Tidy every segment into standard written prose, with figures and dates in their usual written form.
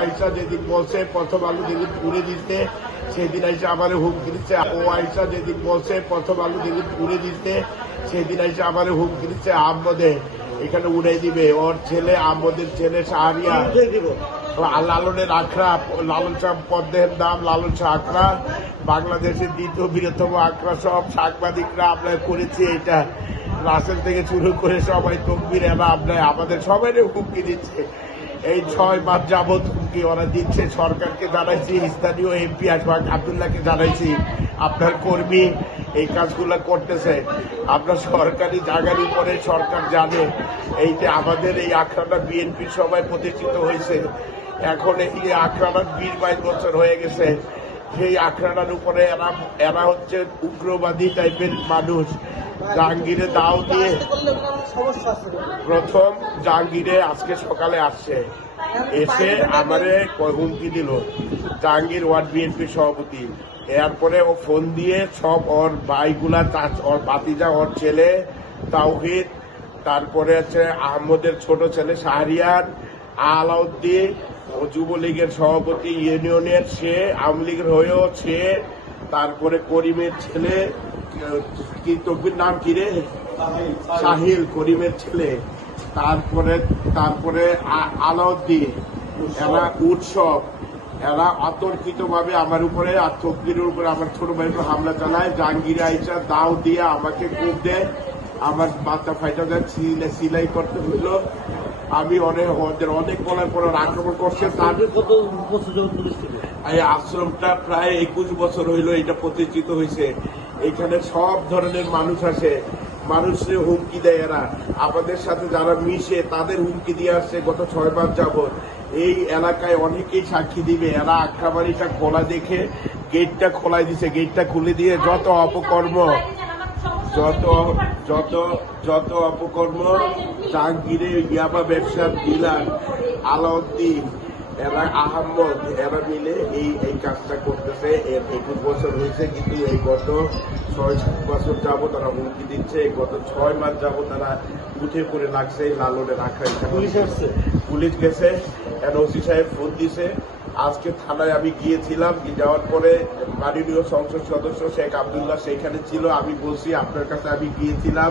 আইসা যেদিন বলছে প্রথম আলু যেদিন পুড়ে দিতে সেদিন আইসা আমার হুমকি দিচ্ছে। ও আইসা যেদিন বলছে প্রথম আলু যেদিন পুড়ে দিতে সেদিন আইসা আমার হুমকি দিচ্ছে আহমদে এখানে উড়াই দিবে। ওর ছেলে আহমদের ছেলে শাহরিয়া লালনের আখড়া, লালন শাহ পদ্মের নাম লালন শাহ আখড়া, বাংলাদেশের দ্বিতীয় বৃহত্তম আখড়া। সব সাংবাদিকরা আমরা করেছি এটা, রাসেল থেকে শুরু করে সবাই তকবির এরা আপনার আমাদের সবাই হুমকি দিচ্ছে। এই 6 মাস যাবৎ হুমকি ওরা দিচ্ছে। সরকারকে জানাইছি, স্থানীয় এমপি আশফাক আবদুল্লাহকে জানাইছি, আপনার কর্মী এই কাজগুলো করতেছে। আমরা সরকারি জায়গার উপরে সরকার জানে এই যে আমাদের এই আখড়াটা বিএনপির সবাই প্রতিষ্ঠিত হয়েছে। এখন এই আখড়াটার 20-22 বছর হয়ে গেছে। সেই আখড়াটার উপরে এরা হচ্ছে উগ্রবাদী টাইপের মানুষ। জাহাঙ্গীরে দাও দিয়ে প্রথম জাহাঙ্গীরে আজকে সকালে আসছে, এসে আমারে হুমকি দিল। জাহাঙ্গীর ওয়ার্ড বিএনপি সভাপতি। এরপরে ও ফোন দিয়ে সব ওর ভাইগুলা, ওর ভাতিজা, ওর ছেলে তাওহিদ, তারপরে হচ্ছে আহমদের ছোট ছেলে শাহরিয়ার, আলাউদ্দিন ও যুবলীগের সভাপতি ইউনিয়নের সে, আওয়ামী লীগের হয়েও সে, তারপরে করিমের ছেলে কি তকবির নাম কি রে, সাহিল করিমের ছেলে, তারপরে আলাউদ্দিন, এরা উৎসব, এরা অতর্কিত ভাবে আমার উপরে আর তকবিরের উপরে আমার ছোট ভাইয়ের উপর হামলা চালায়। জাহাঙ্গীর আইসা দাও দিয়ে আমাকে কূপ দেয়, আমার মাথা ফাইটা দেয়, সিলাই করতে হইল। আমি অনেক বলার পর আক্রমণ করছে। এই আশ্রমটা প্রায় 21 বছর হইল এটা প্রতিষ্ঠিত হয়েছে। এখানে সব ধরনের মানুষ আসে, মানুষের হুমকি দেয় এরা। আমাদের সাথে যারা মিশে তাদের হুমকি দিয়ে আসছে গত 6 মাস যাবৎ। এই এলাকায় অনেকেই সাক্ষী দিবে, এরা আখড়াবাড়িটা খোলা দেখে গেটটা খোলাই দিছে, গেটটা খুলে দিয়ে যত অপকর্ম যত অপকর্ম, জাহাঙ্গীরের ইয়াবা ব্যবসার ডিলার আলাউদ্দিন, এরা আহমদ, এরা মিলে এই কাজটা করতেছে। এর 21 বছর হয়েছে, কিন্তু এই গত 6 বছর যাবো তারা হুমকি দিচ্ছে। গত 6 মাস যাবো তারা উঠে পড়ে লাগছে লালনে রাখা। পুলিশ গেছে, ওসি সাহেব ফোন দিছে। আজকে থানায় আমি গিয়েছিলাম, যাওয়ার পরে মাননীয় সংসদ সদস্য শেখ আবদুল্লাহ সেখানে ছিল। আমি বলছি আপনার কাছে আমি গিয়েছিলাম,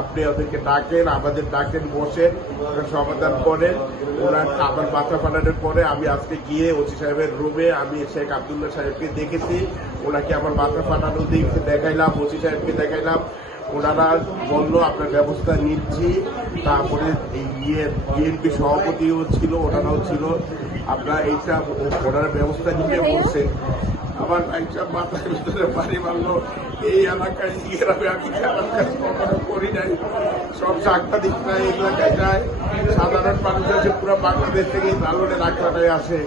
আপনি ওদেরকে ডাকেন, আমাদের ডাকেন, বসেন, সমাধান করেন। ওরা আমার মাথা ফাটানোর পরে আমি আজকে গিয়ে ওসি সাহেবের রুমে আমি শেখ আবদুল্লাহ সাহেবকে দেখেছি। ওনাকে আমার মাথা ফাটানো দিকে দেখাইলাম, ওসি সাহেবকে দেখাইলাম। ওনারা বললো আপনার ব্যবস্থা নিচ্ছি। তারপরে বিএনপি সভাপতিও ছিল, ওনারাও ছিল। আপনারা এইটা ওনারা ব্যবস্থা নিতে বলছে। আমার একটা মাথার ভিতরে বাড়ি মারলো। এই এলাকায় গ্রামে আমি খেলার কাজ কখনো করি নাই। সব সাংবাদিকরা এই এলাকায় যায়, সাধারণ মানুষ আছে পুরো বাংলাদেশ থেকে লালনের আখড়াটায় আসে।